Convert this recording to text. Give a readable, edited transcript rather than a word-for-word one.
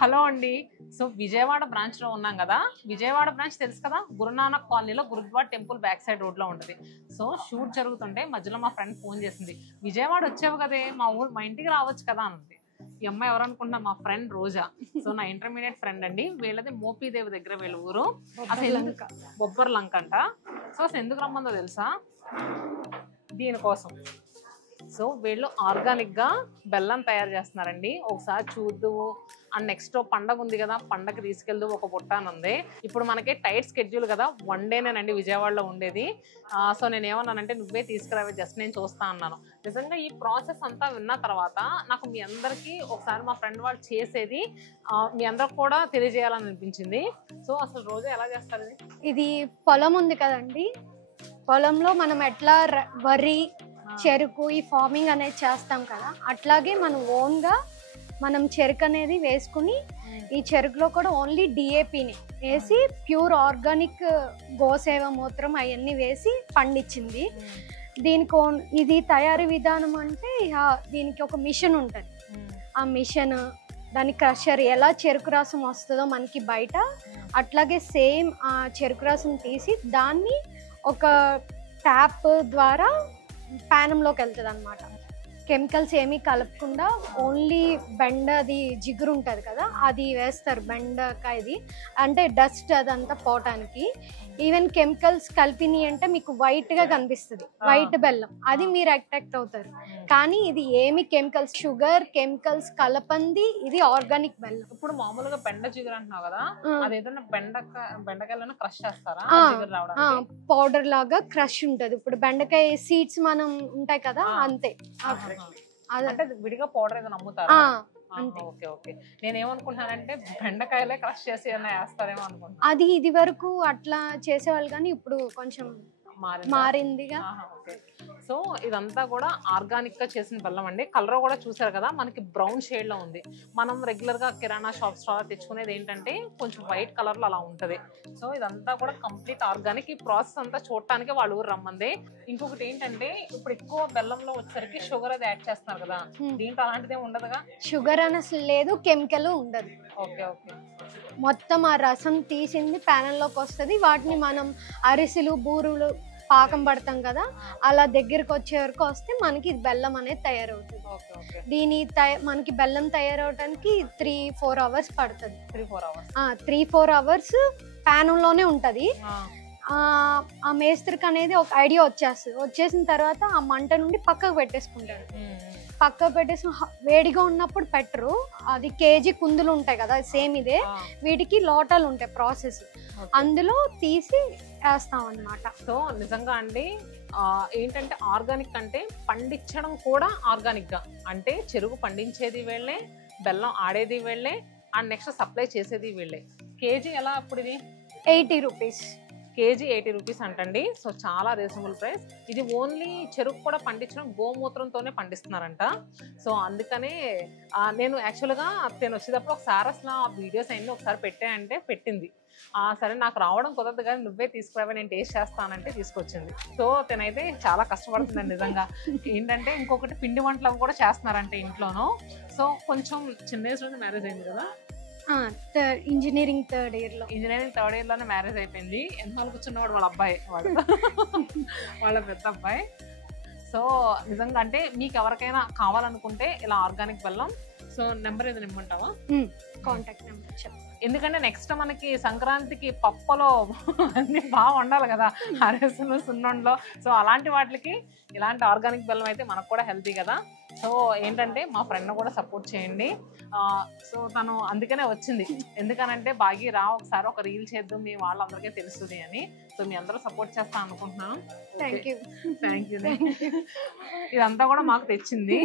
Hello అండి. So Vijayawada branch లో ఉన్నాం కదా. విజయవాడ బ్రాంచ్ తెలుసు కదా, గురునానక్ కాలనీలో gurdwara temple back side road లో ఉంటుంది. సో షూట్ జరుగుతుంటే మధ్యలో మా ఫ్రెండ్ ఫోన్ చేసింది, విజయవాడ వచ్చావు కదే, మా ఇంటికి రావచ్చు కదా అన్నది. ఈ అమ్మాయి ఎవరు అనుకుంటా, మా ఫ్రెండ్ రోజా. సో నా ఇంటర్మీడియట్ ఫ్రెండ్ అండి. వీళ్ళది మోపీదేవి దగ్గర వీళ్ళ ఊరు. అసలు బొబ్బర్ లంక అంట. సో అసలు ఎందుకు రమ్మందో తెలుసా, దీనికోసం. సో వీళ్ళు ఆర్గానిక్ గా బెల్లం తయారు చేస్తున్నారండి. ఒకసారి చూద్దు. అండ్ నెక్స్ట్ పండగ ఉంది కదా, పండగ తీసుకెళ్దు ఒక బుట్ట అని ఉంది. ఇప్పుడు మనకి టైట్ స్కెడ్యూల్ కదా, 1 డేనేనండి విజయవాడలో ఉండేది. సో నేను ఏమన్నానంటే, నువ్వే తీసుకురావే, జస్ట్ నేను చూస్తా అన్నాను. నిజంగా ఈ ప్రాసెస్ అంతా విన్న తర్వాత నాకు మీ అందరికీ ఒకసారి మా ఫ్రెండ్ వాళ్ళు చేసేది మీ అందరికి కూడా తెలియజేయాలని అనిపించింది. సో అసలు రోజు ఎలా చేస్తారు ఇది? పొలం ఉంది కదండి, పొలంలో మనం ఎట్లా వరి, చెరుకు ఈ ఫార్మింగ్ అనేది చేస్తాం కదా, అట్లాగే మనం ఓన్ గా మనం చెరుకు అనేది వేసుకుని, ఈ చెరుకులో కూడా ఓన్లీ డిఏపిని వేసి ప్యూర్ ఆర్గానిక్ గోసేవ మూత్రం అవన్నీ వేసి పండించింది. దీనికి ఇది తయారీ విధానం అంటే దీనికి ఒక మిషన్ ఉంటుంది. ఆ మిషన్, దాని క్రషర్, ఎలా చెరుకు రసం వస్తుందో మనకి బయట, అట్లాగే సేమ్ ఆ చెరుకు రసం తీసి దాన్ని ఒక ట్యాప్ ద్వారా ప్యానంలోకి వెళ్తుంది అనమాట. కెమికల్స్ ఏమీ కలపకుండా ఓన్లీ బెండది జిగురు ఉంటుంది కదా, అది వేస్తారు. బెండకాయది అంటే డస్ట్ అదంతా పోవటానికి. ఈవెన్ కెమికల్స్ కలిపినాయి అంటే మీకు వైట్ గా కనిపిస్తుంది, వైట్ బెల్లం, అది మీరు అట్రాక్ట్ అవుతారు. కానీ ఇది ఏమి కెమికల్స్, షుగర్ కెమికల్స్ కలపంది, ఇది ఆర్గానిక్ బెల్లం. ఇప్పుడు మామూలుగా బెండ జిగురు అంటున్నావు కదా, అదేదైనా బెండకాయలను క్రష్ చేస్తారా? పౌడర్ లాగా క్రష్ ఉంటది. ఇప్పుడు బెండకాయ సీడ్స్ మనం ఉంటాయి కదా, అంతే. అంటే విడిగా పౌడర్ ఏదైనా అమ్ముతారా? Okay okay. నేను ఏమనుకుంటున్నానంటే బెండకాయలే క్రష్ చేసి ఏమైనా వేస్తారేమో అనుకుంటున్నాను. అది ఇది వరకు అట్లా చేసేవాళ్ళు, కానీ ఇప్పుడు కొంచెం మారిందిగా. సో ఇదంతా కూడా ఆర్గానిక్ గా చేసిన బెల్లం అండి. కలర్ కూడా చూసారు కదా, మనకి బ్రౌన్ షేడ్ లో ఉంది. మనం రెగ్యులర్ గా కిరాణా షాప్స్ లో తెచ్చుకునేది ఏంటంటే కొంచెం వైట్ కలర్ లో అలా ఉంటది. సో ఇదంతా కూడా కంప్లీట్ ఆర్గానిక్. ఈ ప్రాసెస్ అంతా చూడటానికి వాళ్ళ ఊరు రమ్మంది. ఇంకొకటి ఏంటంటే, ఇప్పుడు ఎక్కువ బెల్లంలో వచ్చేసరికి షుగర్ అది యాడ్ చేస్తున్నారు కదా, దీంట్లో అలాంటిదే ఉండదుగా? షుగర్ అని అసలు లేదు, కెమికల్ ఉండదు. Okay okay. మొత్తం ఆ రసం తీసింది ప్యానెల్లోకి వస్తుంది. వాటిని మనం అరిసెలు, బూరులు పాకం పడతాం కదా, అలా దగ్గరకు వచ్చే వరకు వస్తే మనకి బెల్లం అనేది తయారవుతుంది. మనకి బెల్లం తయారవడానికి 3-4 అవర్స్ పడుతుంది. 3-4 అవర్స్ ప్యానంలోనే ఉంటది. ఆ మేస్త్రికి అనేది ఒక ఐడియా వచ్చేసిన తర్వాత ఆ మంట నుండి పక్కకు పెట్టేసుకుంటారు. పక్కకు పెట్టేసి వేడిగా ఉన్నప్పుడు పెట్టరు. అది కేజీ కుందులు ఉంటాయి కదా, సేమ్ ఇదే. వీటికి లోటాలు ఉంటాయి ప్రాసెస్, అందులో తీసి వేస్తాం అన్నమాట. సో నిజంగా అండి ఏంటంటే, ఆర్గానిక్ అంటే పండించడం కూడా ఆర్గానిక్ గా, అంటే చెరుకు పండించేది వీళ్ళే, బెల్లం ఆడేది వీళ్ళే, అండ్ నెక్స్ట్ సప్లై చేసేది వీళ్ళే. కేజీ ఎలా అప్పుడు ఇది? 80 రూపీస్. కేజీ 80 రూపీస్ అంటండి. సో చాలా రీజనబుల్ ప్రైస్. ఇది ఓన్లీ చెరుకు కూడా పండించడం గోమూత్రంతోనే పండిస్తున్నారంట. సో అందుకనే నేను యాక్చువల్గా నేను వచ్చేటప్పుడు ఒకసారి అసలు ఆ వీడియోస్ అన్నీ ఒకసారి పెట్టాయంటే పెట్టింది. సరే నాకు రావడం కుదరదు కానీ నువ్వే తీసుకురావే, నేను టేస్ట్ చేస్తానంటే తీసుకొచ్చింది. సో తనైతే చాలా కష్టపడుతుందండి నిజంగా. ఏంటంటే ఇంకొకటి, పిండి వంటలు కూడా చేస్తున్నారంటే ఇంట్లోనూ. సో కొంచెం చిన్న ఏజ్ లోనే మ్యారేజ్ అయింది కదా, ఇంజనీరింగ్ థర్డ్ ఇయర్ లోనే మ్యారేజ్ అయిపోయింది. ఎంత కూర్చున్నవాడు వాళ్ళ అబ్బాయి, వాళ్ళ పెద్ద అబ్బాయి. సో నిజంగా అంటే మీకు ఎవరికైనా కావాలనుకుంటే ఇలా ఆర్గానిక్ బెల్లం, సో నెంబర్ ఏదైనా ఇమ్మంటావా? కాంటాక్ట్ నెంబర్ చెప్పు. ఎందుకంటే నెక్స్ట్ మనకి సంక్రాంతికి పప్పలో అన్ని బాగా ఉండాలి కదా, అరసలు, సున్నుండలో. సో అలాంటి వాటికి ఇలాంటి ఆర్గానిక్ బెల్లం అయితే మనకు కూడా హెల్తీ కదా. సో ఏంటంటే మా ఫ్రెండ్ కూడా సపోర్ట్ చేయండి. సో తను అందుకనే వచ్చింది. ఎందుకనంటే బాగా రా ఒకసారి ఒక రీల్ చేద్దాం, మీ వాళ్ళందరికీ తెలుస్తుంది అని. సో మీ అందరూ సపోర్ట్ చేస్తా అనుకుంటున్నాను. Thank you. ఇదంతా కూడా మాకు తెచ్చింది.